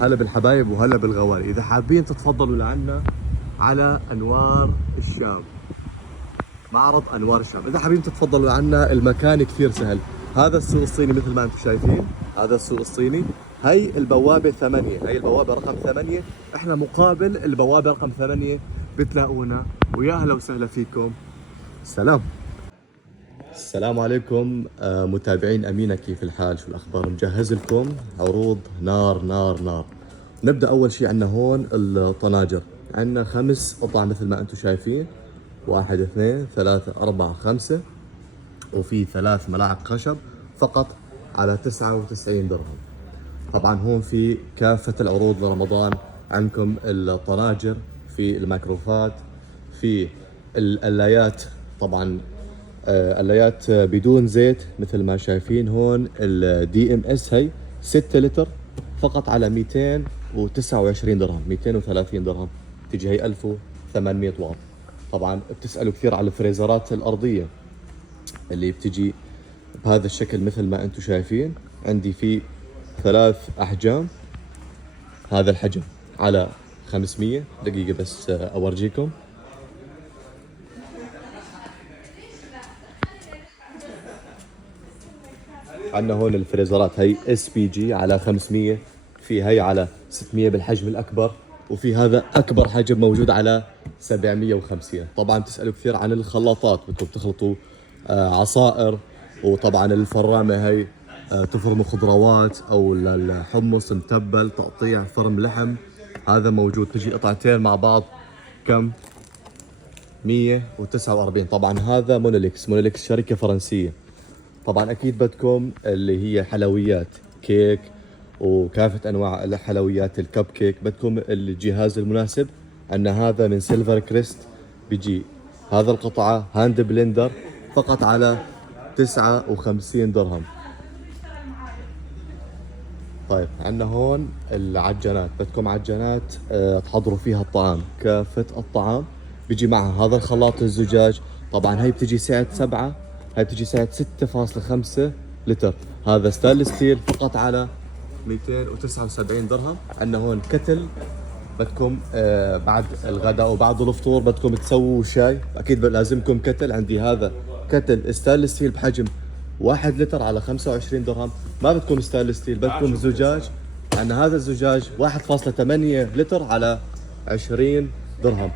هلا بالحبايب وهلا بالغوالي. اذا حابين تتفضلوا لعنا على انوار الشام، معرض انوار الشام، اذا حابين تتفضلوا لعنا المكان كثير سهل. هذا السوق الصيني مثل ما انتم شايفين، هذا السوق الصيني. هي البوابة 8، هي البوابة رقم 8، احنا مقابل البوابة رقم 8 بتلاقونا. ويا اهلا وسهلا فيكم. سلام. السلام عليكم متابعين أمينة، كيف الحال؟ شو الأخبار؟ مجهز لكم عروض نار نار نار. نبدأ أول شيء عندنا هون الطناجر، عندنا 5 قطع مثل ما أنتم شايفين، 1 2 3 4 5، وفي 3 ملاعق خشب فقط على 99 درهم. طبعا هون في كافة العروض لرمضان، عندكم الطناجر، في الميكروفات، في القلايات، طبعا قلايات بدون زيت مثل ما شايفين هون. الدي ام اس هي 6 لتر فقط على 229 درهم، 230 درهم تيجي هي 1800 واط. طبعا بتسألوا كثير على الفريزرات الأرضية اللي بتجي بهذا الشكل مثل ما انتم شايفين. عندي في 3 أحجام، هذا الحجم على 500. دقيقة بس أورجيكم. عندنا هون الفريزرات هي اس بي جي على 500، في هي على 600 بالحجم الأكبر، وفي هذا أكبر حجم موجود على 750. طبعا بتسألوا كثير عن الخلاطات، بدكم تخلطوا عصائر، وطبعا الفرامة هي تفرموا خضروات أو الحمص متبل، تقطيع، فرم لحم، هذا موجود. تجي قطعتين مع بعض كم؟ 149. طبعا هذا مونوليكس، مونوليكس شركة فرنسية. طبعا اكيد بدكم اللي هي حلويات، كيك وكافة انواع الحلويات، الكب كيك، بدكم الجهاز المناسب. عندنا هذا من سيلفر كريست، بيجي هذا القطعة هاند بلندر فقط على 59 درهم. طيب عندنا هون العجانات، بدكم عجانات تحضروا فيها الطعام، كافة الطعام بيجي معها هذا الخلاط الزجاج. طبعا هي بتجي سعة 7، هاي بتجي سعة 6.5 لتر. هذا ستانلس ستيل فقط على 279 درهم. عندنا هون كتل، بدكم بعد الغداء وبعد الفطور بدكم تسووا شاي، اكيد لازمكم كتل. عندي هذا كتل ستانلس ستيل بحجم 1 لتر على 25 درهم. ما بدكم ستانلس ستيل، بدكم زجاج. عندنا هذا الزجاج 1.8 لتر على 20 درهم.